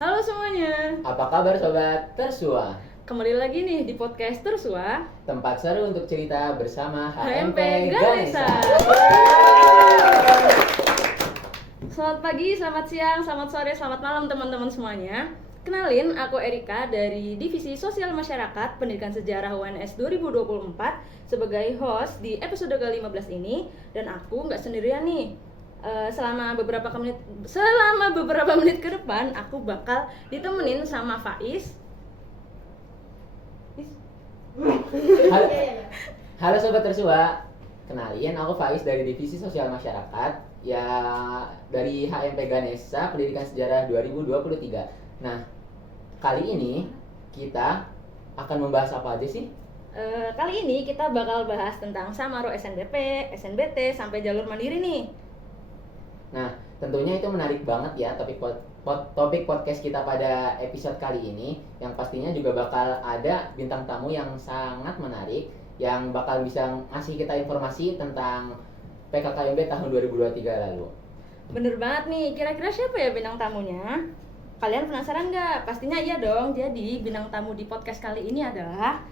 Halo semuanya, Apa kabar sobat Tersua? kembali lagi nih di podcast Tersua Tempat seru untuk cerita bersama HMP HMP Ganesha. Ganesha. Selamat pagi, selamat siang, selamat sore, selamat malam teman-teman semuanya. Kenalin, aku Erika dari Divisi Sosial Masyarakat Pendidikan Sejarah UNS 2024 sebagai host di episode ke-15 ini. Dan aku nggak sendirian nih. Selama beberapa menit ke depan aku bakal ditemenin sama Faiz. Halo, halo sobat Tersua. Kenalin, aku Faiz dari Divisi Sosial Masyarakat ya dari HMP Ganesha Pendidikan Sejarah 2023. Nah, kali ini kita akan membahas apa aja sih? Kali ini kita bakal bahas tentang Samaro SNBP, SNBT, sampai jalur mandiri nih. Nah, tentunya itu menarik banget ya topik podcast kita pada episode kali ini, yang pastinya juga bakal ada bintang tamu yang sangat menarik yang bakal bisa ngasih kita informasi tentang PKKMB tahun 2023 lalu. Bener banget nih, kira-kira siapa ya bintang tamunya? Kalian penasaran nggak? Pastinya iya dong. Jadi bintang tamu di podcast kali ini adalah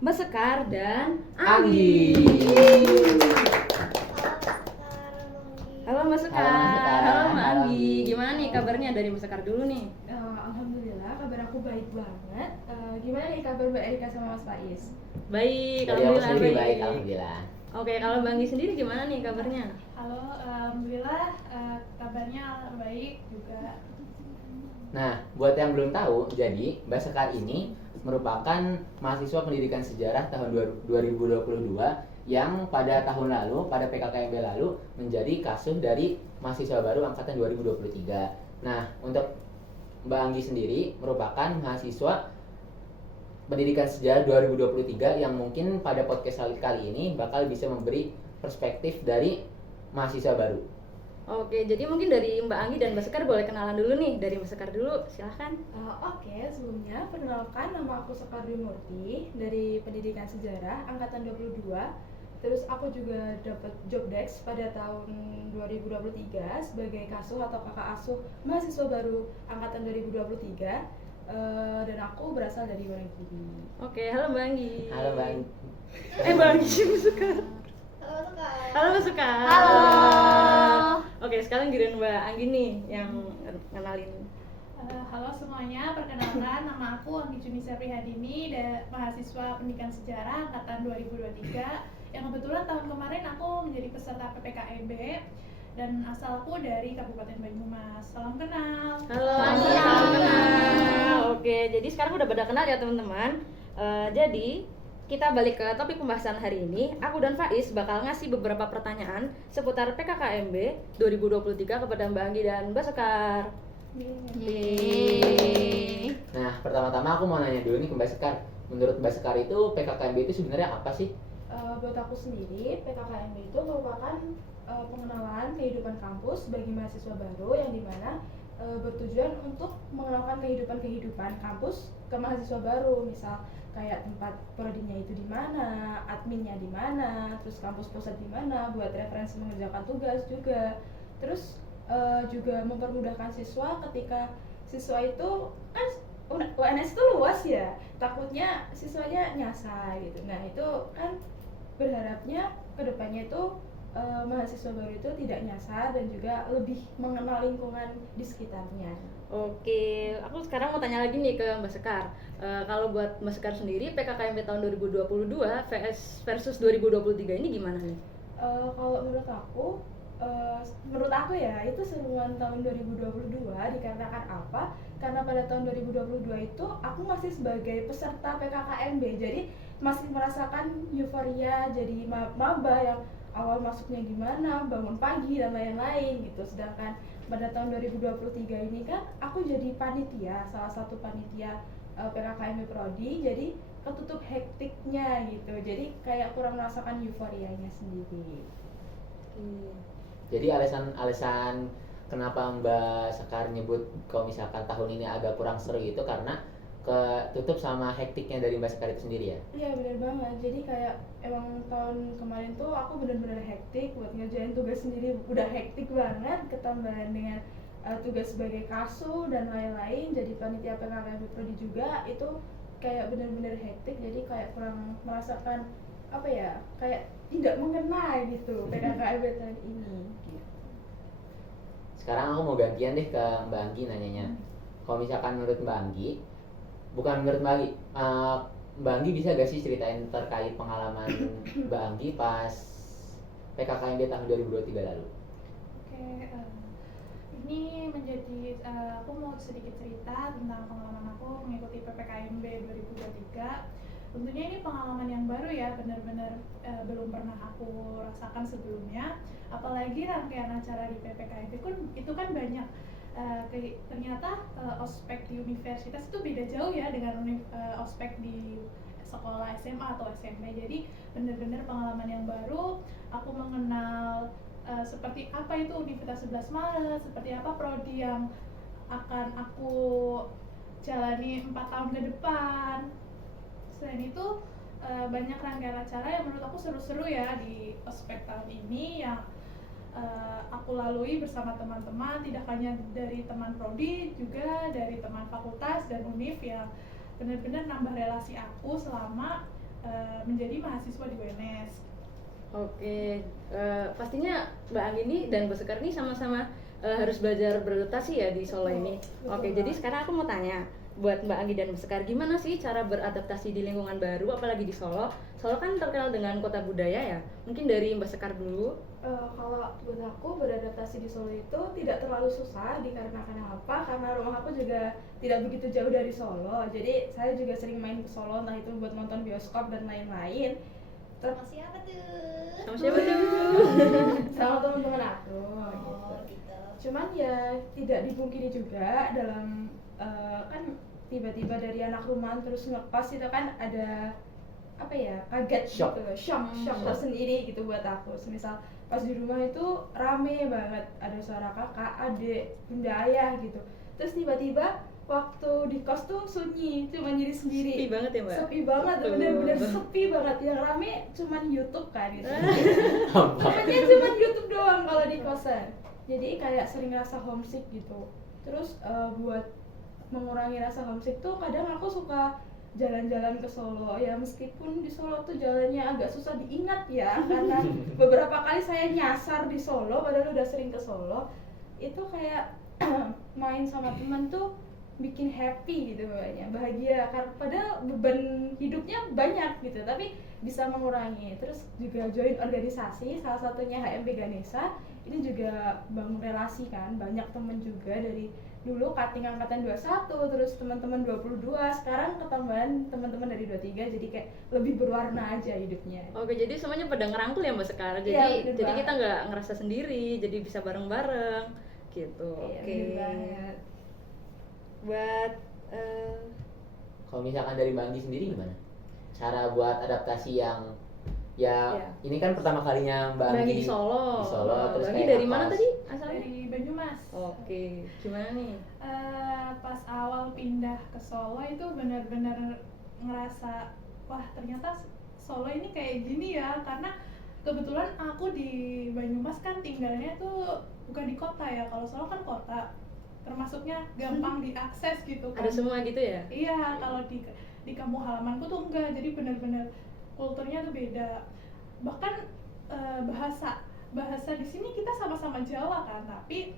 Mbak Sekar dan Anggi. Halo Mbak Sekar. Halo Mbak Sekar. Halo Mbak Halo, Anggi. Anggi. Gimana nih kabarnya dari Mbak Sekar dulu nih? Alhamdulillah, kabar aku baik banget. Gimana nih kabar Mbak Erika sama Mas Faiz? Baik, Dari aku sendiri baik, alhamdulillah. Oke, kalau Mbak Anggi sendiri gimana nih kabarnya? Halo, alhamdulillah kabarnya baik juga. Nah, buat yang belum tahu, jadi Mbak Sekar ini merupakan mahasiswa pendidikan sejarah tahun 2022 yang pada tahun lalu, pada PKKMB lalu, menjadi kasuh dari mahasiswa baru angkatan 2023. Nah, untuk Mbak Anggi sendiri merupakan mahasiswa pendidikan sejarah 2023 yang mungkin pada podcast kali ini bakal bisa memberi perspektif dari mahasiswa baru. Oke, jadi mungkin dari Mbak Anggi dan Mbak Sekar boleh kenalan dulu nih. Dari Mbak Sekar dulu, silahkan. Oke, sebelumnya perkenalkan, nama aku Sekar Dwi Murti dari Pendidikan Sejarah angkatan 22. Terus aku juga dapat job desk pada tahun 2023 sebagai kasuh atau kakak asuh mahasiswa baru angkatan 2023. Dan aku berasal dari Wonogiri. Oke, halo Mbak Anggi. Halo Mbak Anggi. Mbak Anggi, Mbak Sekar. Halo Mbak Sekar. Halo. Oke, sekarang giliran Mbak Anggi nih yang kenalin. Halo semuanya, perkenalkan nama aku Anggi Junisa Prihadini, mahasiswa Pendidikan Sejarah angkatan 2023 yang kebetulan tahun kemarin aku menjadi peserta PPKMB dan asalku dari Kabupaten Banyumas. Salam kenal. Halo, Halo. salam kenal. Oke, jadi sekarang udah pada kenal ya teman-teman. Jadi kita balik ke topik pembahasan hari ini. Aku dan Faiz bakal ngasih beberapa pertanyaan seputar PKKMB 2023 kepada Mbak Anggi dan Mbak Sekar. Nah, pertama-tama aku mau nanya dulu nih ke Mbak Sekar. Menurut Mbak Sekar itu PKKMB itu sebenarnya apa sih? Buat aku sendiri, PKKMB itu merupakan pengenalan kehidupan kampus bagi mahasiswa baru yang dimana bertujuan untuk mengenalkan kehidupan kampus ke mahasiswa baru, misal kayak tempat prodinya itu di mana, adminnya di mana, terus kampus pusat di mana, buat referensi mengerjakan tugas juga. Terus juga mempermudahkan siswa ketika siswa itu kan UNS itu luas ya, takutnya siswanya nyasar gitu. Nah itu kan berharapnya kedepannya itu mahasiswa baru itu tidak nyasar dan juga lebih mengenal lingkungan di sekitarnya. Oke, aku sekarang mau tanya lagi nih ke Mbak Sekar. Kalau buat Mbak Sekar sendiri, PKKMB tahun 2022 versus 2023 ini gimana nih? Kalau menurut aku ya itu seruan tahun 2022 dikarenakan apa? Karena pada tahun 2022 itu aku masih sebagai peserta PKKMB, jadi masih merasakan euforia jadi maba yang awal masuknya gimana, bangun pagi dan lain-lain gitu. Sedangkan pada tahun 2023 ini kan aku jadi panitia, salah satu panitia PKKMB Prodi, jadi ketutup hektiknya gitu. Jadi kayak kurang merasakan euforianya sendiri. Jadi alasan kenapa Mbak Sekar nyebut kalau misalkan tahun ini agak kurang seru itu karena ketutup sama hektiknya dari Mbak Sekar itu sendiri ya? Iya benar banget, jadi kayak emang tahun kemarin tuh aku benar-benar hektik buat ngerjain tugas sendiri, udah hektik banget, ketambahan dengan tugas sebagai kasu dan lain-lain, jadi panitia PKKMB Prodi juga, itu kayak benar-benar hektik, jadi kayak kurang merasakan apa ya, kayak tidak mengenal gitu PKKMB tahun ini gitu. Sekarang aku mau gantian deh ke Mbak Anggi nanyanya. Kalau misalkan menurut Mbak Anggi, bukan menurut Mbak Anggi, Mbak Anggi bisa gak sih ceritain terkait pengalaman Mbak Anggi pas PKKMB tahun 2023 lalu? Oke, ini menjadi aku mau sedikit cerita tentang pengalaman aku mengikuti PPKMB 2023. Tentunya ini pengalaman yang baru ya, benar-benar belum pernah aku rasakan sebelumnya. Apalagi rangkaian acara di PPKMB itu kan banyak. Ternyata ospek di universitas itu beda jauh ya dengan ospek di sekolah SMA atau SMP. Jadi benar-benar pengalaman yang baru. Aku mengenal seperti apa itu Universitas 11 Maret, seperti apa prodi yang akan aku jalani 4 tahun ke depan. Selain itu banyak rangkaian acara yang menurut aku seru-seru ya di ospek tahun ini yang aku lalui bersama teman-teman, tidak hanya dari teman prodi, juga dari teman fakultas dan univ yang benar-benar nambah relasi aku selama menjadi mahasiswa di UNS. Oke, pastinya Mbak Anggi ini dan Mbak Sekar ini sama-sama harus belajar beradaptasi ya di Solo ini. Oke, jadi sekarang aku mau tanya buat Mbak Anggi dan Mbak Sekar, gimana sih cara beradaptasi di lingkungan baru, apalagi di Solo? Solo kan terkenal dengan kota budaya ya. Mungkin dari Mbak Sekar dulu. Kalau buat aku beradaptasi di Solo itu tidak terlalu susah, dikarenakan apa? Karena rumah aku juga tidak begitu jauh dari Solo. Jadi saya juga sering main ke Solo, entah itu buat nonton bioskop dan lain-lain. Sama siapa tuh? Sama siapa dulu? Sama teman-teman aku Oh, gitu. gitu. Cuman ya tidak dipungkiri juga dalam kan tiba-tiba dari anak rumahan terus ngekos itu kan ada apa ya, kaget Shock. gitu, shock tersendiri gitu buat aku. Semisal pas di rumah itu rame banget, ada suara kakak, adik, bunda, ayah gitu. Terus tiba-tiba waktu di kos tuh sunyi, cuma diri sendiri. Sepi banget ya Mbak? Sepi banget, Betul. bener-bener sepi banget. Yang rame cuman YouTube kan gitu. Pokoknya cuman YouTube doang kalau di kosan. Jadi kayak sering rasa homesick gitu. Terus buat mengurangi rasa homesick tuh kadang aku suka jalan-jalan ke Solo ya, meskipun di Solo tuh jalannya agak susah diingat ya karena beberapa kali saya nyasar di Solo padahal udah sering ke Solo. Itu kayak main sama teman tuh bikin happy gitu, bahagia karena padahal beban hidupnya banyak gitu, tapi bisa mengurangi. Terus juga join organisasi, salah satunya HMP Ganesha. Ini juga bangun relasi kan, banyak temen juga dari dulu cutting angkatan 21, terus teman-teman 22, sekarang ketambahan teman-teman dari 23, jadi kayak lebih berwarna aja hidupnya. Oke, jadi semuanya pada ngerangkul ya Mbak Sekar. Jadi Iya, bener jadi banget. kita nggak ngerasa sendiri, jadi bisa bareng-bareng gitu. Iya, Oke. bener banget. Buat Kalau misalkan dari Mbak Anggi sendiri gimana? Cara buat adaptasi yang ya Iya. ini kan pertama kalinya Mbak Mbak Anggi Anggi di Solo. Di Solo, terus Mbak Anggi kayak dari mana ngekos. tadi asalnya? Dari Banyumas. Oke, gimana nih? Pas awal pindah ke Solo itu benar-benar ngerasa wah ternyata Solo ini kayak gini ya, karena kebetulan aku di Banyumas kan tinggalnya tuh bukan di kota ya, kalau Solo kan kota, termasuknya gampang diakses gitu kan. Ada semua gitu ya? Iya, kalau di kampung halamanku tuh enggak, jadi benar-benar kulturnya tuh beda. Bahkan bahasa di sini kita sama-sama Jawa kan, tapi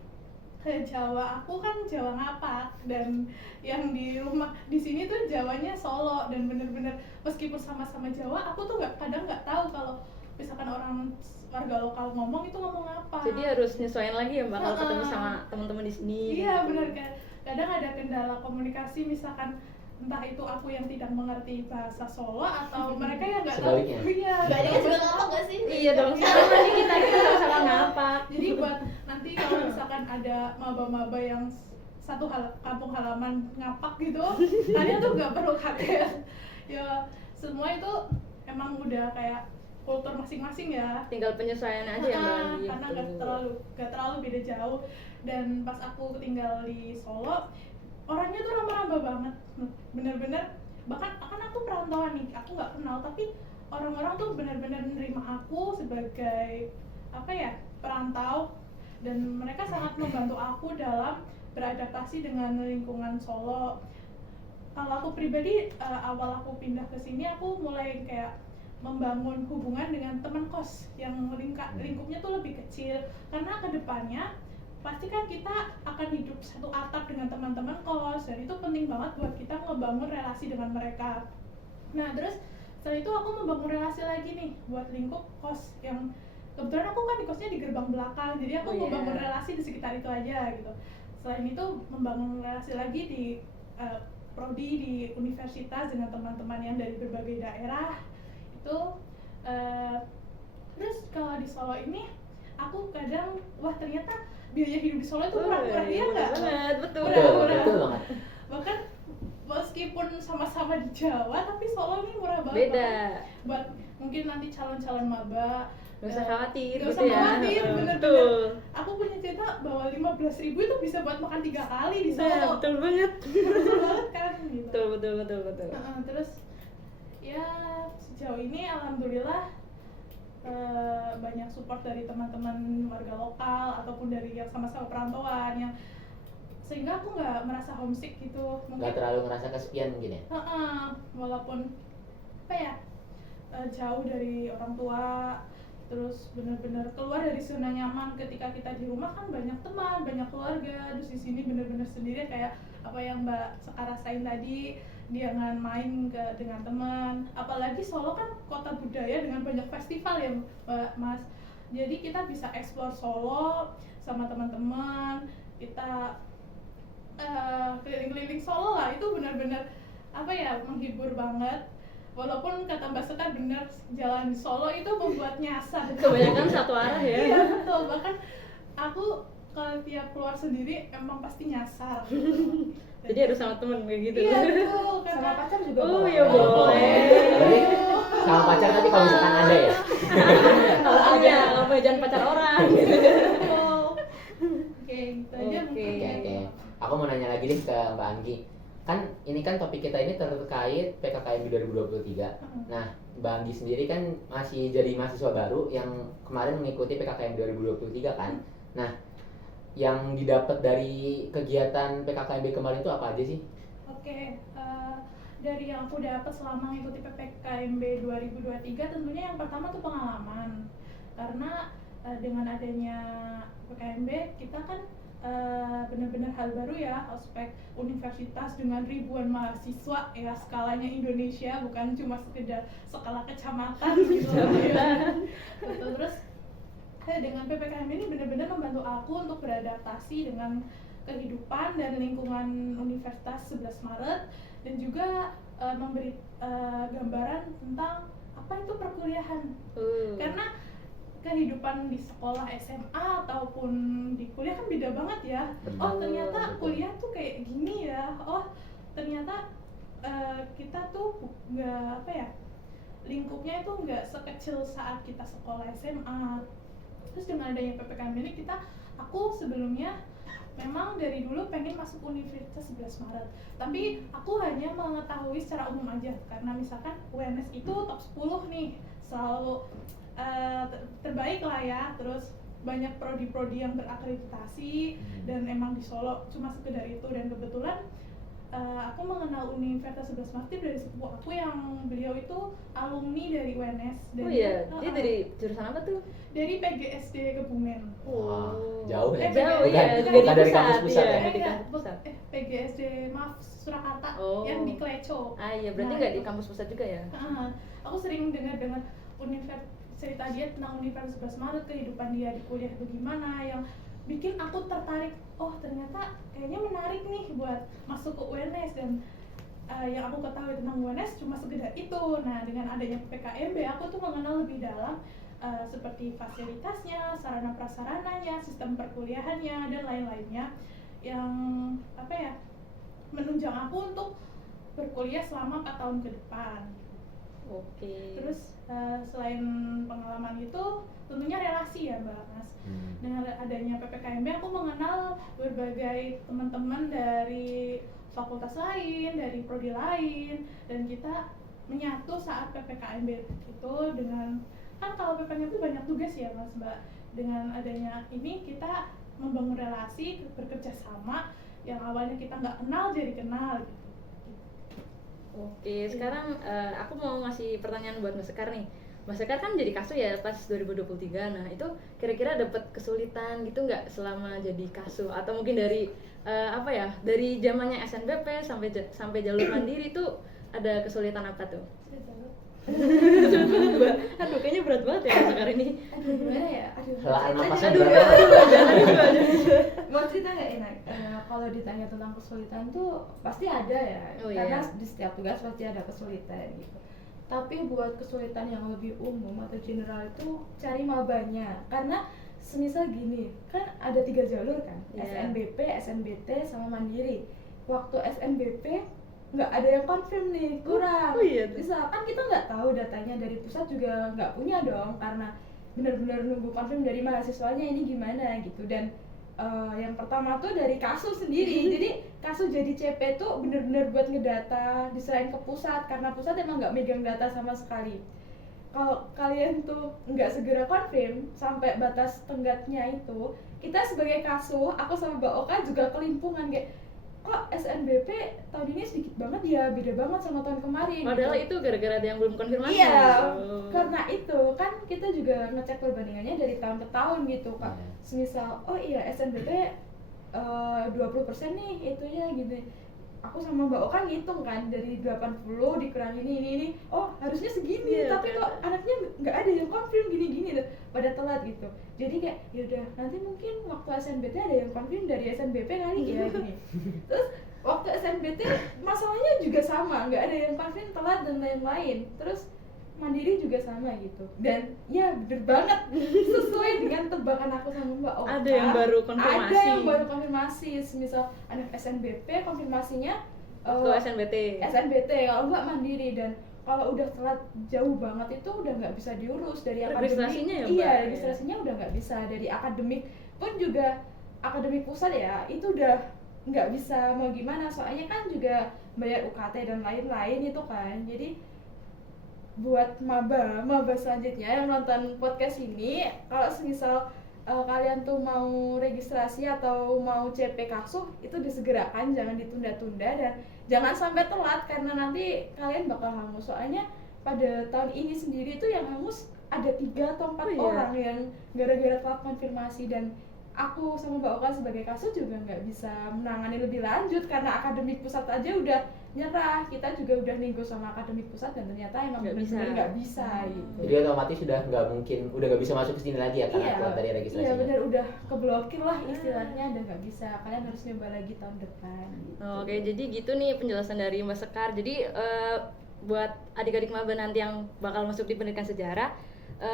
Jawa aku kan Jawa Ngapak, dan yang di rumah di sini tuh Jawanya Solo, dan bener-bener meskipun sama-sama Jawa aku tuh kadang nggak tahu kalau misalkan orang warga lokal ngomong itu ngomong apa. Jadi harus nyesuaiin lagi ya Mbak kalau ketemu Heeh. sama teman-teman di sini. Iya gitu. benar, kadang ada kendala komunikasi, misalkan entah itu aku yang tidak mengerti bahasa Solo atau mereka yang nggak tahu. Sebaliknya. Iya. Mbak Nia juga ngapa gak sih? Iya dong, sama nih kita sama-sama ngapak. Jadi buat nanti kalau misalkan ada maba-maba yang satu kampung halaman ngapak gitu, kalian tuh nggak perlu kaget. Ya semua itu emang udah kayak kultur masing-masing ya. Tinggal penyesuaiannya aja ya Mbak Anggi. Karena nggak terlalu beda jauh. Dan pas aku tinggal di Solo, orangnya tuh ramah-ramah banget, bener-bener. Bahkan kan aku perantauan nih, aku nggak kenal, tapi orang-orang tuh bener-bener nerima aku sebagai apa ya, perantau. dan mereka sangat membantu aku dalam beradaptasi dengan lingkungan Solo. Kalau aku pribadi, awal aku pindah ke sini aku mulai kayak membangun hubungan dengan teman kos yang lingkupnya tuh lebih kecil, karena kedepannya pasti kan kita akan hidup satu atap dengan teman-teman kos, dan itu penting banget buat kita ngebangun relasi dengan mereka. Nah terus setelah itu aku membangun relasi lagi nih buat lingkup kos yang kebetulan aku kan di kosnya di gerbang belakang, jadi aku membangun relasi di sekitar itu aja gitu. Selain itu membangun relasi lagi di prodi di universitas dengan teman-teman yang dari berbagai daerah itu. Terus kalau di Solo ini aku kadang wah ternyata biaya hidup di Solo itu murah-murah, ya nggak? Betul Betul banget. Bahkan meskipun sama-sama di Jawa tapi Solo ini murah banget. Beda. Buat mungkin nanti calon-calon maba Gak usah khawatir gak gitu usah ya. khawatir, bener-bener. Aku punya cerita bahwa 15.000 itu bisa buat makan 3 kali di Solo. Nah, betul banget. Betul banget kan gitu. Betul. Terus ya sejauh ini alhamdulillah banyak support dari teman-teman warga lokal ataupun dari yang sama-sama perantauan, yang sehingga aku nggak merasa homesick gitu. Nggak terlalu ngerasa kesepian mungkin ya. Walaupun apa ya, jauh dari orang tua, terus benar-benar keluar dari zona nyaman. Ketika kita di rumah kan banyak teman, banyak keluarga, terus di sini benar-benar sendiri, kayak apa yang Mbak Sekar rasain tadi, dengan main dengan teman. Apalagi Solo kan kota budaya dengan banyak festival ya Mbak Mas, jadi kita bisa explore Solo sama teman-teman, kita keliling-keliling Solo lah. Itu benar-benar apa ya, menghibur banget. Walaupun kata Mbak Sekar benar, jalan di Solo itu membuat nyasar. Kebanyakan satu arah ya. Iya betul, bahkan aku kalau tiap keluar sendiri emang pasti nyasar. Jadi harus sama temen kayak gitu. Iya betul, karena Sama pacar juga Oh boleh. ya boleh. Jadi sama pacar tapi kalau misalkan ada ya. Kalau ada, kalau boleh jangan pacar orang. betul. Oke, gitu aja mungkin. Oke. Aku mau nanya lagi nih ke Mbak Anggi. Kan ini kan topik kita ini terkait PKKMB 2023. Nah, Mbak Anggi sendiri kan masih jadi mahasiswa baru yang kemarin mengikuti PKKMB 2023 kan. Nah, yang didapat dari kegiatan PKKMB kemarin itu apa aja sih? Oke, dari yang aku dapat selama mengikuti PPKMB 2023, tentunya yang pertama tuh pengalaman. Karena dengan adanya PPKMB kita kan benar-benar hal baru ya, ospek universitas dengan ribuan mahasiswa ya, skalanya Indonesia, bukan cuma sekedar skala kecamatan gitu ya. Betul. Terus dengan PPKMB ini benar-benar membantu aku untuk beradaptasi dengan kehidupan dan lingkungan Universitas 11 Maret, dan juga memberi gambaran tentang apa itu perkuliahan. Karena kehidupan di sekolah SMA ataupun di kuliah kan beda banget ya. Oh ternyata kuliah tuh kayak gini ya. Oh ternyata kita tuh nggak apa ya, lingkupnya itu nggak sekecil saat kita sekolah SMA. Terus dengan adanya PPKMB ini aku sebelumnya memang dari dulu pengen masuk Universitas 11 Maret, tapi aku hanya mengetahui secara umum aja, karena misalkan UNS itu top 10 nih, selalu terbaik lah ya, terus banyak prodi-prodi yang berakreditasi, dan emang di Solo cuma sekedar itu. Dan kebetulan aku mengenal Universitas 11 Maret dari sepupu aku yang beliau itu alumni dari UNS. Oh iya, dia dari jurusan apa tuh? Dari PGSD Kebumen. Wah, jauh ya? Jauh Bukan- ya, bukan juga di dari kampus pusat ya? Di kampus pusat. PGSD maaf Surakarta, Oh. yang di Kleco. Ah iya, berarti Nah, nggak di itu. kampus pusat juga ya? Aku sering dengar cerita dia tentang Universitas 11 Maret, kehidupan dia di kuliah bagaimana, yang bikin aku tertarik. Oh ternyata kayaknya menarik nih buat masuk ke UNS. Dan yang aku ketahui tentang UNS cuma sekedar itu. Nah dengan adanya PPKMB aku tuh mengenal lebih dalam seperti fasilitasnya, sarana prasarananya, sistem perkuliahannya, dan lain-lainnya, yang apa ya, menunjang aku untuk berkuliah selama 4 tahun ke depan. Oke. Terus selain pengalaman itu tentunya relasi ya Mbak Mas. Dengan adanya PPKMB aku mengenal berbagai teman-teman dari fakultas lain, dari prodi lain, dan kita menyatu saat PPKMB itu. Dengan kan kalau PPKMB itu banyak tugas ya Mas Mbak, dengan adanya ini kita membangun relasi, bekerja sama yang awalnya kita nggak kenal jadi kenal gitu. Oke, sekarang aku mau ngasih pertanyaan buat Mas Sekar nih. Mas Sekar kan jadi kasu ya pas 2023. Nah, itu kira-kira dapat kesulitan gitu nggak selama jadi kasu? Atau mungkin dari dari zamannya SNBP sampai jalur mandiri tuh ada kesulitan apa tuh? Aduh, kayaknya berat banget ya Mas Sekar ini. Aduh, gimana ya? Helaan napasnya Aduh, berat banget. mau cerita nggak enak. Kalau ditanya tentang kesulitan tuh pasti ada ya, Oh, karena iya. di setiap tugas pasti ada kesulitan gitu. Tapi buat kesulitan yang lebih umum atau general itu cari mabanya, karena semisal gini kan ada 3 jalur kan, Iya. SNBP, SNBT sama mandiri. Waktu SNBP nggak ada yang confirm nih, kurang. Oh iya tuh. Misalkan kita nggak tahu datanya dari pusat juga nggak punya dong, karena benar-benar nunggu confirm dari mahasiswanya ini gimana gitu. Dan yang pertama tuh dari kasus sendiri. Jadi kasus jadi CP tuh bener-bener buat ngedata, diserahin ke pusat karena pusat emang nggak megang data sama sekali. Kalau kalian tuh nggak segera confirm sampai batas tenggatnya itu, kita sebagai kasus, aku sama Mbak Oka juga kelimpungan kayak kok SNBP tahun ini sedikit banget ya, beda banget sama tahun kemarin. Padahal gitu. itu gara-gara ada yang belum konfirmasi. Iya, Oh. karena itu kan kita juga ngecek perbandingannya dari tahun ke tahun gitu kak. Iya. Semisal, oh iya SNBP 20% nih itunya gitu. Aku sama Mbak Oka ngitung kan dari 80 dikurangin ini, oh harusnya segini, Iya, tapi kok anaknya nggak ada yang confirm gini-gini tuh, pada telat gitu. Jadi kayak yaudah nanti mungkin waktu SNBT ada yang confirm dari SNBP kali ya gini. Terus waktu SNBT masalahnya juga sama, nggak ada yang confirm, telat dan lain-lain. Terus mandiri juga sama gitu, dan ya bener banget sesuai dengan tebakan aku sama Mbak Oka. Ada yang baru konfirmasi. Ada yang baru konfirmasi, misal anak SNBP konfirmasinya Waktu SNBT. SNBT, kalau nggak mandiri. Dan kalau udah telat jauh banget itu udah nggak bisa diurus dari akademik. Registrasinya ya, Mbak? Iya, Ya. registrasinya udah nggak bisa. Dari akademik pun juga, akademik pusat ya itu udah nggak bisa, mau gimana, soalnya kan juga bayar UKT dan lain-lain itu kan. Jadi buat maba selanjutnya yang nonton podcast ini, kalau semisal kalian tuh mau registrasi atau mau CP Kaksuh, itu disegerakan, jangan ditunda-tunda dan jangan sampai telat karena nanti kalian bakal hangus. Soalnya pada tahun ini sendiri tuh yang hangus ada 3 atau 4 Oh, iya. orang yang gara-gara telat konfirmasi. Dan aku sama Mbak Oka sebagai Kaksuh juga nggak bisa menangani lebih lanjut karena akademik pusat aja udah nyerah. Kita juga udah nego sama akademik pusat dan ternyata emang Nggak benar-benar bisa. nggak bisa gitu. Jadi otomatis sudah nggak bisa masuk ke sini lagi ya karena keluar dari Iya registrasinya. benar, udah keblokir lah istilahnya, dan nggak bisa. Kalian harus nyoba lagi tahun depan gitu. Oke, jadi gitu nih penjelasan dari Mbak Sekar. Jadi buat adik-adik maba nanti yang bakal masuk di pendidikan sejarah,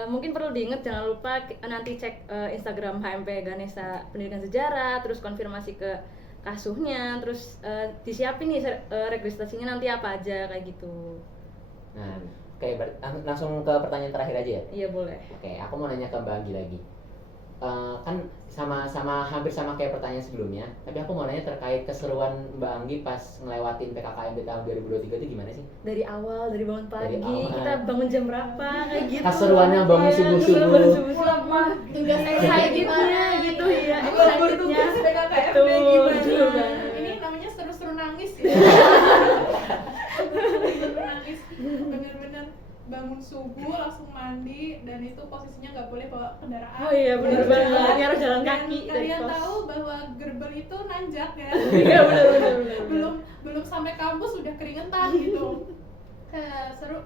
mungkin perlu diingat jangan lupa nanti cek Instagram HMP Ganesha Pendidikan Sejarah, terus konfirmasi ke kasuhnya, terus disiapin nih registrasinya nanti apa aja kayak gitu. Nah, langsung ke pertanyaan terakhir aja ya. Iya boleh. Oke, aku mau nanya ke Mbak Anggi lagi. Kan hampir sama kayak pertanyaan sebelumnya, tapi aku mau nanya terkait keseruan Mbak Anggi pas ngelewatin PKKMB tahun 2023 itu gimana sih? Dari awal, dari bangun pagi, Dari awal. kita bangun jam berapa kayak gitu. Keseruannya bangun Iya, subuh-subuh. bangun subuh-subuh. Pulang mah Tugas Excitednya gitu ya, Bertugas excitednya. PKKMB Betul, gimana? betul banget. Ini namanya seru-seru nangis ya. Seru nangis, bener-bener bangun subuh langsung mandi, dan itu posisinya nggak boleh bawa kendaraan. Oh iya bener Bener banget, banget. harus jalan Dan kaki dari kalian kos. tahu bahwa gerbang itu nanjak ya. Iya bener. belum sampai kampus udah keringetan gitu. Seru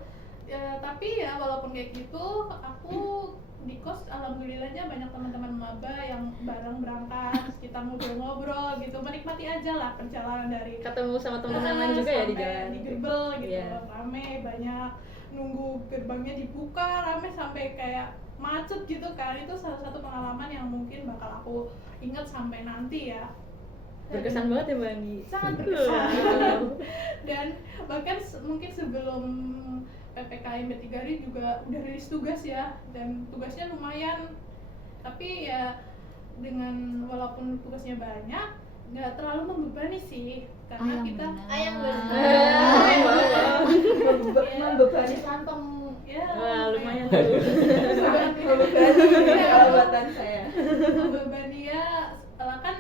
ya, tapi ya walaupun kayak gitu aku di kos alhamdulillahnya banyak teman-teman maba yang bareng berangkat, terus kita ngobrol-ngobrol gitu, menikmati aja lah perjalanan dari Ketemu sama teman-teman lain juga ya di sampai jalan. di gerbel gitu. Iya. Rame, banyak, nunggu gerbangnya dibuka rame sampai kayak macet gitu kan. Itu salah satu pengalaman yang mungkin bakal aku ingat sampai nanti ya. Berkesan banget ya Mbak Anggi. Sangat berkesan. Dan bahkan mungkin sebelum PPKM 3 hari juga udah rilis tugas ya, dan tugasnya lumayan, tapi ya dengan walaupun tugasnya banyak nggak terlalu membebani sih, karena kita Ayang Membebani kantong. ya Wah lumayan tuh tuh. sangat membebani kalau buatan saya. Membebani ya, kan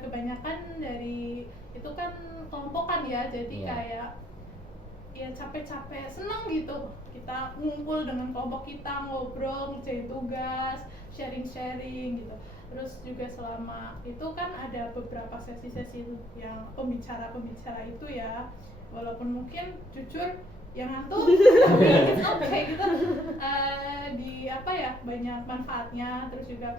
kebanyakan dari itu kan kelompokan ya, jadi Iya. kayak ya capek-capek seneng gitu kita ngumpul dengan kelompok kita, ngobrol, ngerjain tugas, sharing-sharing gitu. Terus juga selama itu kan ada beberapa sesi-sesi yang pembicara-pembicara itu ya, walaupun mungkin jujur yang ngantuk tapi it's okay gitu. Di apa ya, banyak manfaatnya. Terus juga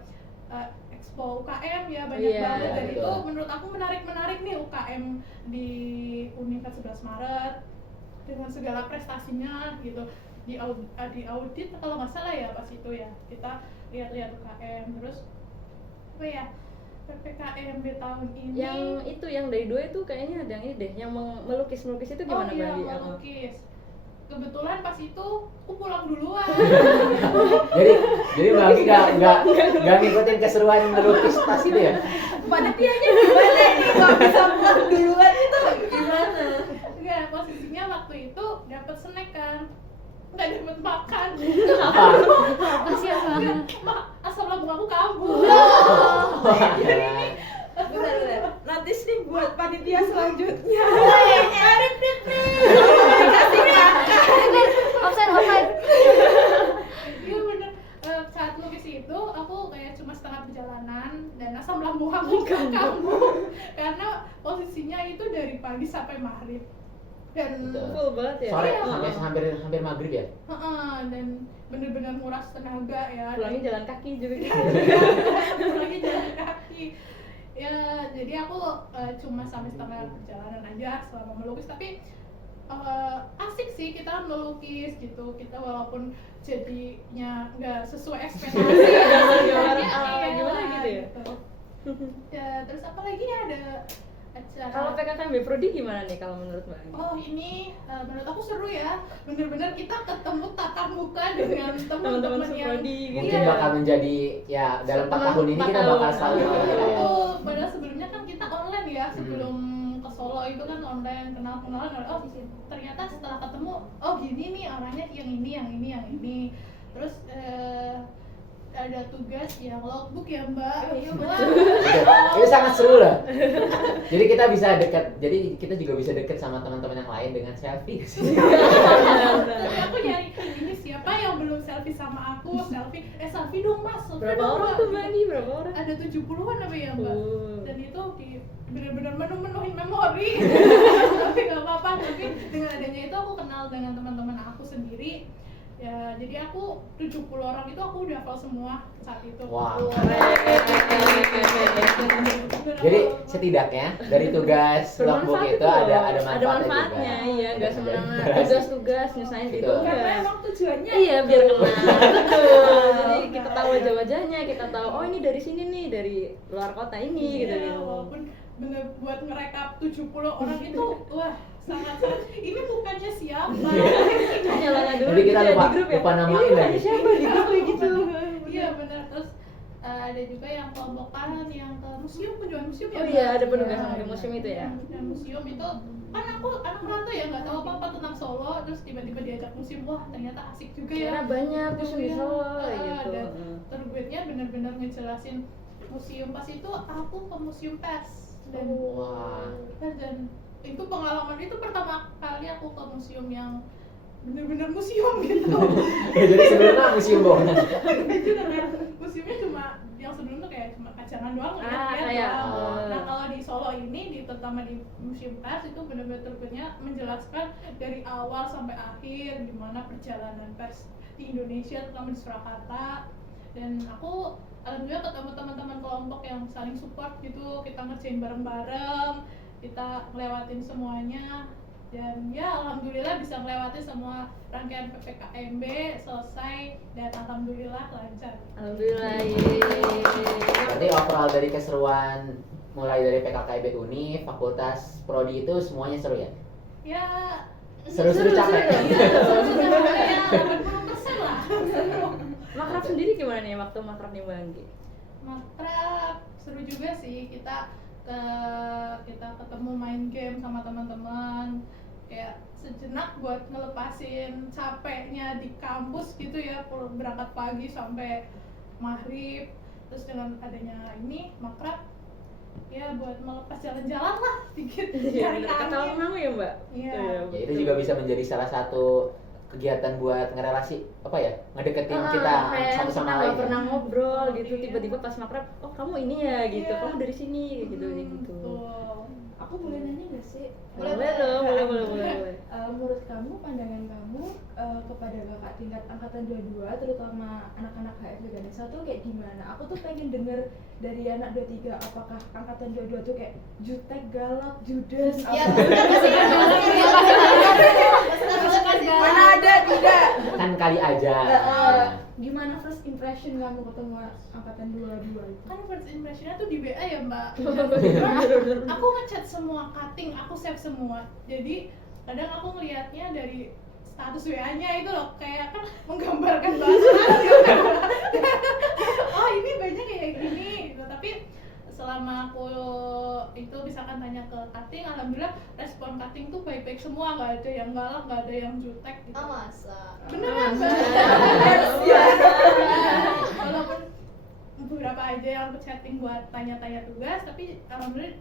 expo UKM ya banyak Iya, banget, dan betul. itu menurut aku menarik nih UKM di Universitas 11 Maret dengan segala prestasinya gitu. Di audit kalau nggak salah ya pas itu ya, kita lihat-lihat UKM. Terus apa ya, PPKMB tahun ini Yang itu yang dari dua itu kayaknya ada yang ini deh, yang melukis itu gimana oh iya, Bagi? melukis. Kebetulan pas itu aku pulang duluan. Jadi Bagi nggak ngikutin keseruan melukis pas itu ya? Panitianya gimana nih kok bisa pulang duluan itu gimana? Enggak, posisinya waktu itu dapat snack kan, nggak dapat makan. Apa sih apa? Asam lambung aku kambuh. Benar. Notis nih buat panitia selanjutnya. Offside. Iya bener. Saat lukis itu aku kayak cuma setengah perjalanan dan asam lambung aku kambuh karena posisinya itu dari pagi sampai maghrib dan Betul. Full banget ya. Sore Iya. sampai hampir maghrib ya? dan bener-bener nguras tenaga ya. Pulangnya jalan kaki juga gitu. Lagi jalan kaki ya, jadi aku cuma sampai setengah perjalanan aja selama melukis, tapi asik sih kita melukis gitu. Kita walaupun jadinya nggak sesuai ekspektasi Gimana iya, gimana gitu ya. Ya, terus apa lagi ya, ada acara. Kalau PKKMB Prodi gimana nih kalau menurut Bang? Oh ini menurut aku seru ya, bener-bener kita ketemu tatap muka dengan Teman-teman teman-teman yang seprodi gitu. Mungkin Iya. bakal menjadi ya dalam 4 tahun ini kita bakal selalu Iya. ya. betul. Padahal sebelumnya kan kita online ya, sebelum ke Solo itu kan online, kenal-kenalan. Oh ternyata setelah ketemu, oh gini nih orangnya, yang ini. Terus ada tugas yang logbook ya Mbak. Iya, Wah, Itu sangat seru lah. Jadi kita bisa dekat, jadi kita juga bisa dekat sama teman-teman yang lain dengan selfie. terus aku nyari ini siapa yang belum selfie sama aku, selfie dong Mas. Selfie Berapa dong, orang Mbak. tuh Bagi? Berapa orang? Ada 70-an apa ya Mbak? Oh. Dan itu bener-bener menuhin memori. Tapi nggak apa-apa, tapi dengan adanya itu aku kenal dengan teman-teman aku sendiri ya. Jadi aku 70 orang itu aku udah hafal semua saat itu. Wah. Bener-bener Jadi hafal. setidaknya dari tugas logbook itu ada manfaatnya juga. Iya, nggak Ada sembarangan tugas. tugas nyusahin Gitu. gitu. Karena Enggak. emang tujuannya Iya, biar kenal. Betul. Jadi kita tahu wajah-wajahnya, kita tahu oh ini dari sini nih, dari luar kota ini gitu Iya, gitu. walaupun bener buat ngerekap 70 orang itu wah sangat ini mukanya siapa. Nyala dulu. Jadi kita gitu ya, lupa- di grup ya. lupa namain Ini lagi. siapa di grup kayak gitu. Iya benar. Terus ada juga yang kelompokan yang ke museum, kunjungan museum ya. Oh iya, Mbak? ada penugasan Iya, ke museum itu ya. Dan museum itu kan aku anak rantau ya, nggak tahu apa-apa tentang Solo, terus tiba-tiba diajak museum, wah ternyata asik juga ya. Karena banyak museum di Iya. Solo kayak gitu. Dan terguetnya benar-benar ngejelasin museum. Pas itu aku ke museum pers dan Wah. dan itu pengalaman itu pertama kali aku ke museum yang benar-benar museum gitu. Jadi sebelumnya museum bohongan. Gitu kan. Museumnya cuma yang sebelum tuh kayak cuma kacangan doang, lihat kayak, doang. Nah kalau di Solo ini, terutama di museum pers itu benar-benar terguetnya menjelaskan dari awal sampai akhir gimana perjalanan pers di Indonesia, terutama di Surakarta. Dan aku alhamdulillah ketemu teman-teman kelompok yang saling support gitu, kita ngerjain bareng-bareng, kita ngelewatin semuanya. Dan ya alhamdulillah bisa melewati semua rangkaian PPKMB selesai dan alhamdulillah lancar. Alhamdulillah. Berarti overall dari keseruan mulai dari PKKMB Uni, fakultas prodi itu semuanya seru ya? Ya Seru-seru capek. ya 80% lah. Makrab sendiri gimana nih waktu makrab nih Mbak Anggi? Makrab seru juga sih, kita ketemu main game sama teman-teman, kayak sejenak buat ngelepasin capeknya di kampus gitu ya, berangkat pagi sampai maghrib. Terus dengan adanya ini makrab ya buat melepas jalan-jalan lah sedikit, nyari Ketawa angin. kamu ya mbak? Iya. Ya itu juga bisa menjadi salah satu kegiatan buat ngerelasi apa ya, ngedeketin kita kayak satu sama kita lain. nggak pernah ngobrol gitu, Iya. tiba-tiba pas makrab, oh kamu ini ya gitu, Iya. kamu dari sini gitu gitu. Betul. Aku boleh nanya nggak sih? Boleh dong, boleh. Menurut kamu, pandangan kamu kepada kakak tingkat angkatan 22, terutama anak-anak HFB Ganesha tuh kayak gimana? Aku tuh pengen denger dari anak 23, apakah angkatan 22 tuh kayak jutek, galak, judes? Iya, Mana ada tidak? Kan kali aja. Gimana first impression kamu ketemu angkatan 22 itu? Kan first impressionnya tuh di WA ya mbak. Aku ngechat semua cutting, aku save semua. Jadi kadang aku ngelihatnya dari status WA-nya itu loh, kayak kan menggambarkan banget. Oh ini banyak kayak gini gitu. Tapi selama aku itu misalkan tanya ke cutting, alhamdulillah respon cutting tuh baik-baik semua, nggak ada yang galak, nggak ada yang jutek gitu. Oh masa? Beneran mbak. Walaupun beberapa aja yang aku chatting buat tanya-tanya tugas, tapi alhamdulillah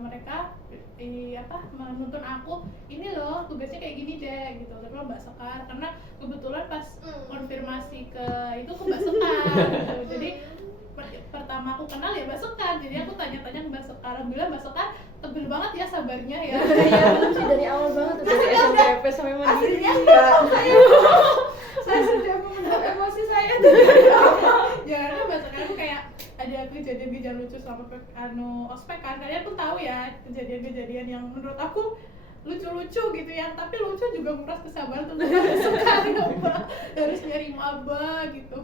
mereka menuntun aku, ini loh tugasnya kayak gini deh gitu. Terus Mbak Sekar, karena kebetulan pas konfirmasi ke itu ke Mbak Sekar gitu. Jadi pertama aku kenal ya Mbak Sekar, jadi aku tanya-tanya ke Mbak Sekar. Alhamdulillah Mbak Sekar tebel banget ya sabarnya ya. Iya, belum sih dari awal banget tuh, dari SMP sampai mandiri. Aslinya enggak, saya sudah memenuhi emosi saya. Ya karena Mbak Sekar tuh kayak ada kejadian-kejadian lucu selama ospek kan. Kalian pun tahu ya kejadian-kejadian yang menurut aku lucu-lucu gitu ya, tapi lucu juga menguras kesabaran tuh sekali harus nyari maba gitu.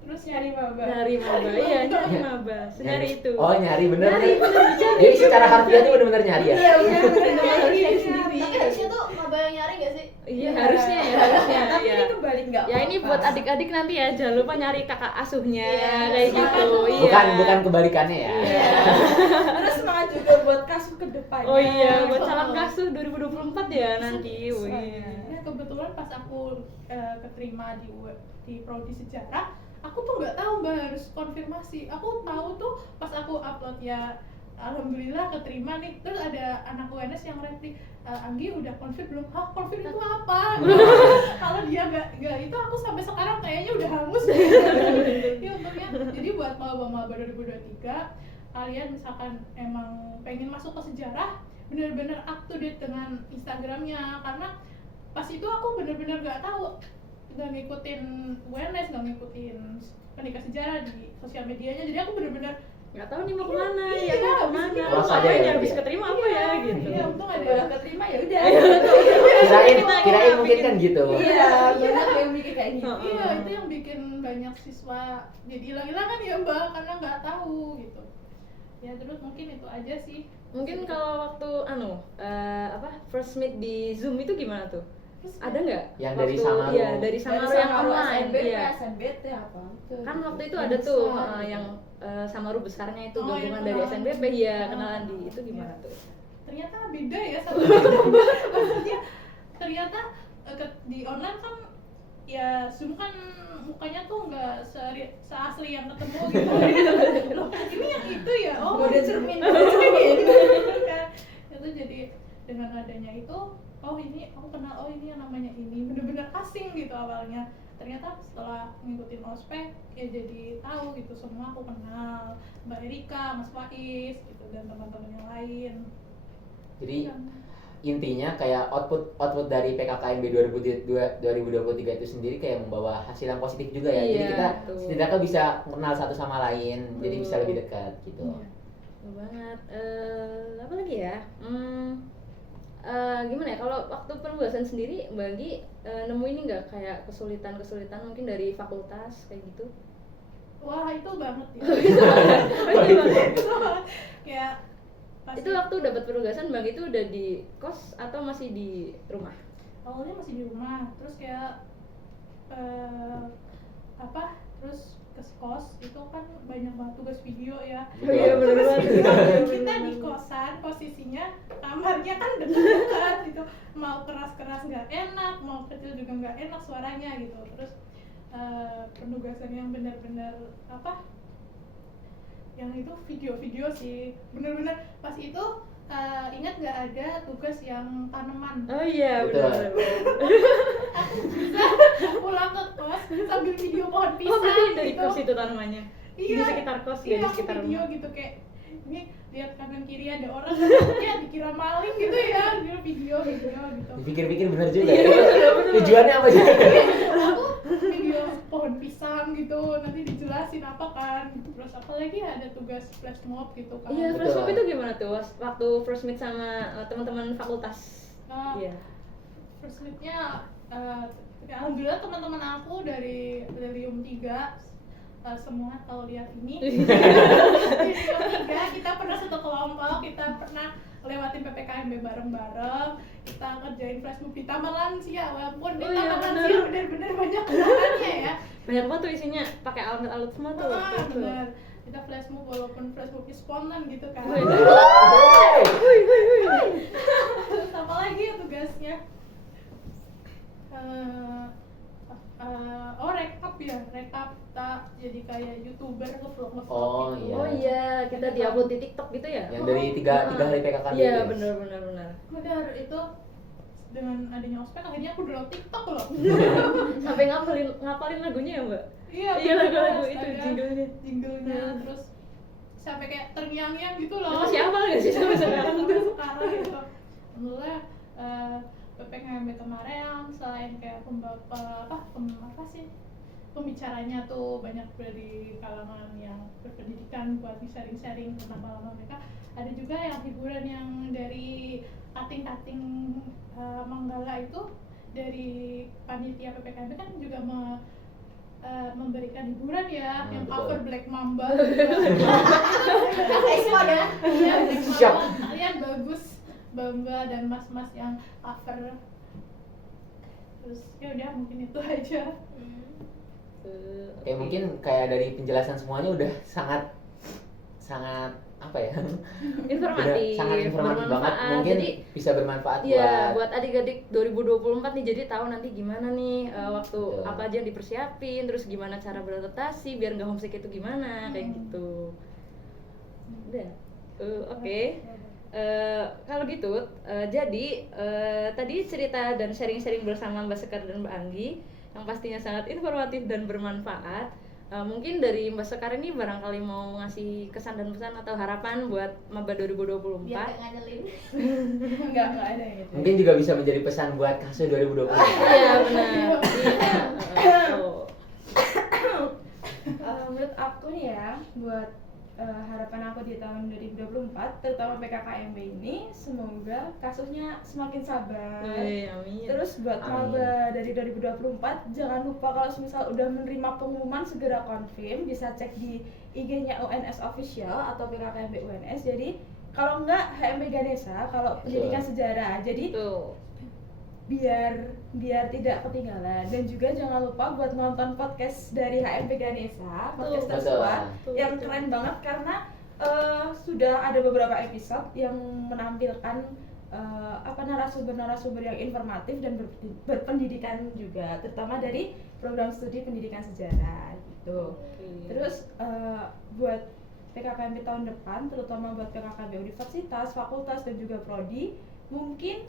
Terus Nyari maba. Nyari maba, iya nyari maba, nyari itu. Oh nyari bener. Nyari, bener, dicari. Jadi secara harfiah tuh bener-bener nyari ya. Iya, benar-benar Nyari nyari. sendiri. Tapi harusnya tuh maba yang nyari gak sih? Iya harusnya ya, harusnya. Tapi Iya. ini kebalik enggak? Ya ini buat adik-adik nanti ya, jangan lupa nyari kakak asuhnya kayak gitu. Iya. Bukan kebalikannya ya. Terus semangat juga buat kasus ke depannya. Oh iya, buat calon kasuh 2024 ya nanti. Wih. Nah, kebetulan pas aku keterima di prodi sejarah, aku tuh nggak tahu mbak harus konfirmasi. Aku tahu tuh pas aku upload ya, alhamdulillah keterima nih. Terus ada anak UNS yang reply, Anggi udah konfir belum? Hah, konfir itu apa? Kalau dia nggak itu, aku sampai sekarang kayaknya udah hangus. Ya untungnya. Jadi buat maba-maba 2023, kalian misalkan emang pengen masuk ke sejarah, bener-bener up to date dengan Instagramnya, karena pas itu aku bener-bener nggak tahu, nggak ngikutin UNS, nggak ngikutin pendidikan sejarah di sosial medianya, jadi aku bener-bener Nggak tahu nih mau kemana, Iya, ya mau kemana, habis Los apa aja ya, yang berarti habis ya? keterima apa ya gitu. iya untung ada Udah keterima ya udah. Kirain mungkin kan gitu. Iya, banyak yang mikir kayak gitu. Iya, itu yang bikin banyak siswa jadi hilang-hilangan ya mbak, karena nggak tahu gitu. Ya terus mungkin itu aja sih. Mungkin kalau waktu first meet di Zoom itu gimana tuh? Ada nggak? Yang dari Waktu- Samaru. Iya, dari Samaru yang online. SNBP, Iya. SNBT apa? Kan waktu itu ada tuh yang Samaru besarnya itu Oh, gabungan yang dari kenalan. SNBP ya, Oh. kenalan di itu gimana tuh? Ternyata beda ya sama maksudnya ternyata di online kan ya Zoom kan mukanya tuh nggak seasli yang ketemu gitu. Loh, ini yang itu ya. Oh, Mode cermin. kan. Itu jadi dengan adanya itu, oh ini aku kenal, oh ini yang namanya ini, bener-bener asing gitu awalnya. Ternyata setelah ngikutin ospek ya jadi tahu gitu, semua aku kenal, Mbak Erika, Mas Faiz gitu, dan teman-teman yang lain. Jadi intinya kayak output dari PKKMB 2023 itu sendiri kayak membawa hasil yang positif juga ya. Jadi Iya, kita betul. setidaknya bisa kenal satu sama lain, jadi bisa Betul. lebih dekat gitu. Iya. Betul banget. Apa lagi ya? Gimana ya? Kalau waktu penugasan sendiri, Mbak Anggi nemu ini nggak kayak kesulitan mungkin dari fakultas kayak gitu? Wah itu banget ya. Oh, itu banget. Itu banget. Kayak pas Itu waktu dapat penugasan, Mbak Anggi itu udah di kos atau masih di rumah? awalnya masih di rumah, terus kayak terus ke kos itu kan banyak banget tugas video ya. Oh iya, bener Tugas banget. video, Iya, kita bener. di kosan posisinya kamarnya kan dekat-dekat gitu, gitu, mau keras-keras nggak enak, mau kecil juga nggak enak suaranya gitu. Terus penugasan yang benar-benar apa, yang itu video-video sih, benar-benar pas itu ingat nggak ada tugas yang tanaman. Oh iya, Betul. benar. Aku bisa pulang ke kos sambil video pohon Oh, pisang berarti dari gitu. kos itu tanamannya. Di sekitar kos ya, Iya, di aku sekitar video rumah. gitu kayak ini lihat kanan kiri ada orang ya dikira maling gitu ya, dia video gitu. Dipikir-pikir bener juga ya. Tujuannya apa sih? Aku video pohon pisang gitu, nanti dijelasin apa kan. Terus apalagi ada tugas flash mob gitu kan. Iya, Betul. flash mob itu gimana tuh? Waktu first meet sama teman-teman fakultas. Nah, Iya. first meet-nya alhamdulillah teman-teman aku dari Lilium 3 semua kalau lihat ini Lilium 3 kita pernah satu kelompok, kita pernah lewatin PPKMB bareng-bareng, kita kerjain flash mob di Taman Lansia, walaupun di Oh iya, Taman bener. Lansia benar-benar banyak kenangannya ya. Banyak banget tuh isinya, pakai alat-alat semua tuh waktu itu. Benar, kita flash mob walaupun flash mobnya spontan gitu kan. Wih. Terus apa lagi ya tugasnya? Rekap ya, rekap tak jadi kayak YouTuber ngevlog Oh, gitu. iya. Oh iya, kita diupload di TikTok gitu ya? Yang dari tiga hari PKKMB Iya, itu ya? benar. Benar, itu dengan adanya ospek akhirnya aku download TikTok loh. Sampai ngapalin lagunya ya, Mbak? Iya, Iya, bener, lagu-lagu itu astaga. jinglenya. Jinglenya, terus sampai kayak terngiang-ngiang gitu loh. Masih hafal nggak sih sampai sekarang Sampai tuh? sekarang gitu. Alhamdulillah PPKMB kemarin selain kayak pembicaranya tuh banyak dari kalangan yang berpendidikan buat sharing-sharing tentang pengalaman mereka, ada juga yang hiburan yang dari cutting-cutting Manggala itu dari panitia PPKMB kan juga memberikan hiburan ya, yang betul. cover Black Mamba. Ekspor ya. Iya, Black Siap. Mamba kalian bagus, Bamba dan mas-mas yang cover. Terus ya udah mungkin itu aja. Oke, mungkin kayak dari penjelasan semuanya udah sangat apa ya? Informatif, Sangat informatif banget. bermanfaat. Mungkin Jadi, bisa bermanfaat iya, buat buat adik-adik 2024 nih, jadi tahu nanti gimana nih waktu Betul. apa aja yang dipersiapin, terus gimana cara beradaptasi biar nggak homesick itu gimana, kayak gitu. Udah, oke. Kalau gitu, jadi tadi cerita dan sharing-sharing bersama Mbak Sekar dan Mbak Anggi yang pastinya sangat informatif dan bermanfaat. Mungkin dari Mbak Sekar ini barangkali mau ngasih kesan dan pesan atau harapan buat Maba 2024. Biar gak ngandelin. Enggak ada yang gitu. mungkin juga bisa menjadi pesan buat KASE 2020. Iya, benar. Iya. Oh. Menurut aku nih ya, buat harapan aku di tahun 2024, terutama PKKMB ini, semoga kasusnya semakin sabar. Amin. Terus buat Amin. maba dari 2024, jangan lupa kalau misal udah menerima pengumuman segera confirm, bisa cek di IG-nya UNS Official atau PKKMB UNS. Jadi kalau enggak HMB Ganesha, kalau pendidikan sejarah. Jadi Tuh. biar tidak ketinggalan, dan juga jangan lupa buat nonton podcast dari HMB Ganesha, podcast Betul. tertua Betul, yang betul. keren banget karena sudah ada beberapa episode yang menampilkan narasumber-narasumber yang informatif dan berpendidikan juga, terutama dari program studi pendidikan sejarah gitu. Terus buat PKKMB tahun depan, terutama buat PKKMB universitas, fakultas dan juga prodi, mungkin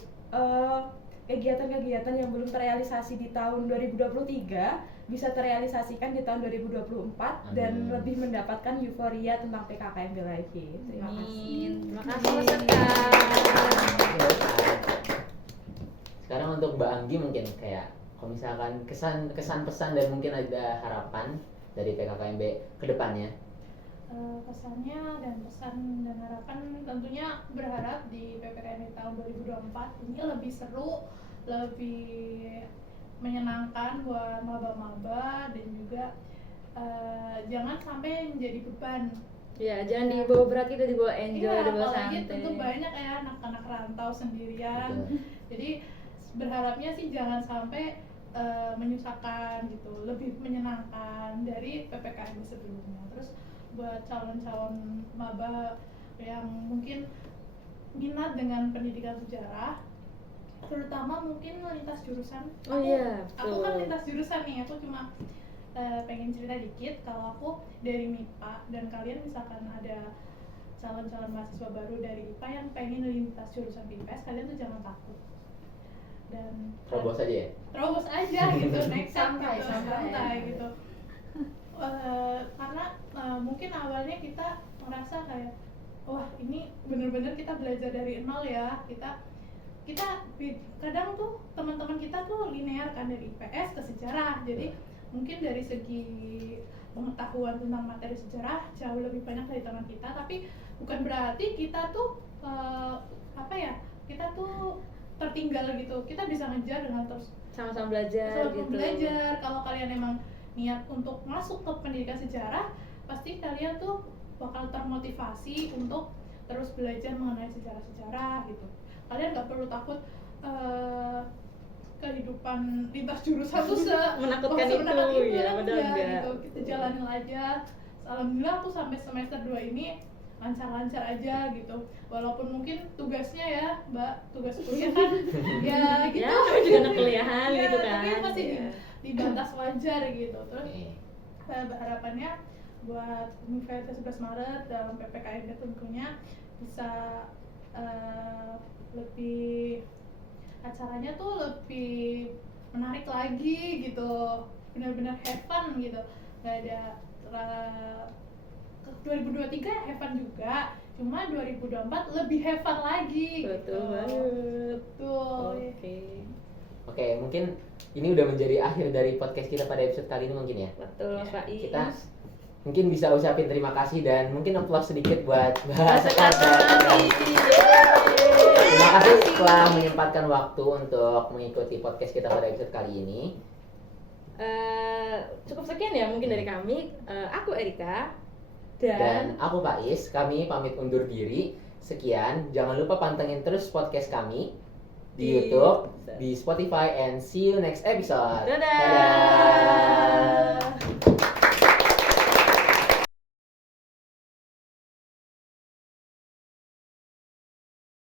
kegiatan-kegiatan yang belum terrealisasi di tahun 2023 bisa terrealisasikan di tahun 2024 dan Amin. lebih mendapatkan euforia tentang PKKMB lagi. Terima kasih. Amin. Terima kasih Mbak Sekar. Sekarang untuk Mbak Anggi mungkin kayak kalau misalkan kesan pesan dan mungkin ada harapan dari PKKMB ke depannya. Pesannya dan pesan dan harapan tentunya berharap di PPKMB tahun 2024 ini lebih seru, lebih menyenangkan buat maba-maba, dan juga jangan sampai menjadi beban. Ya, jangan dibawa berat gitu, dibawa enjoy, Iya, dibawa apalagi santai. tentu banyak ya anak-anak rantau sendirian. Betul. Jadi berharapnya sih jangan sampai menyusahkan gitu, lebih menyenangkan dari PPKMB sebelumnya. Terus buat calon-calon maba yang mungkin minat dengan pendidikan sejarah, terutama mungkin lintas jurusan. Oh iya, Aku kan betul. lintas jurusan nih, aku cuma pengen cerita dikit kalau aku dari MIPA dan kalian misalkan ada calon-calon mahasiswa baru dari IPA yang pengen lintas jurusan IPS, kalian tuh jangan takut dan Terobos aja ya. terobos aja gitu, next Santai, gitu, santai. santai gitu. Karena mungkin awalnya kita merasa kayak wah ini bener-bener kita belajar dari nol ya, kita kadang tuh teman-teman kita tuh linear kan dari IPS ke sejarah, jadi mungkin dari segi pengetahuan tentang materi sejarah jauh lebih banyak dari teman kita, tapi bukan berarti kita tuh kita tuh tertinggal gitu, kita bisa ngejar dengan terus Sama-sama belajar selalu gitu. belajar. Kalau kalian emang niat untuk masuk ke pendidikan sejarah, pasti kalian tuh bakal termotivasi untuk terus belajar mengenai sejarah-sejarah gitu. Kalian nggak perlu takut kehidupan lintas jurusan tuh Menakutkan itu, ya, padahal enggak. gitu. Kita jalanin aja. Alhamdulillah aku sampai semester 2 ini lancar-lancar aja gitu. Walaupun mungkin tugasnya ya, Mbak, tugas kuliah kan ya gitu. Ya, namanya juga anak kuliahan Iya, gitu kan. tapi masih Iya. di batas wajar gitu. Terus Oke. harapannya buat Universitas 11 Maret dalam PPKM tentunya bisa lebih acaranya tuh lebih menarik lagi gitu, benar-benar have fun gitu, nggak ada 2023 have fun juga, cuma 2024 lebih have fun lagi. Betul gitu. banget. Betul. Oke. Oke, mungkin ini udah menjadi akhir dari podcast kita pada episode kali ini mungkin ya. Betul, Mas Faiz. Kita mungkin bisa ucapin terima kasih dan mungkin applause sedikit buat Mbak Sekar Sekar dan Faiz. terima kasih telah menyempatkan waktu untuk mengikuti podcast kita pada episode kali ini. Cukup sekian ya mungkin dari kami. Aku Erika Dan aku Faiz, kami pamit undur diri. Sekian, jangan lupa pantengin terus podcast kami di YouTube, di Spotify, and see you next episode. Dadah.